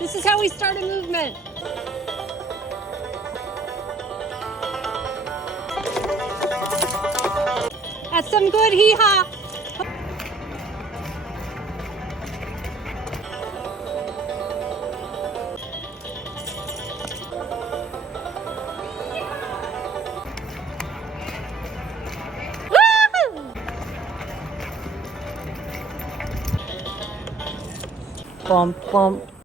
This is how we start a movement. That's some good hee-haw. Woo! Bump, bump.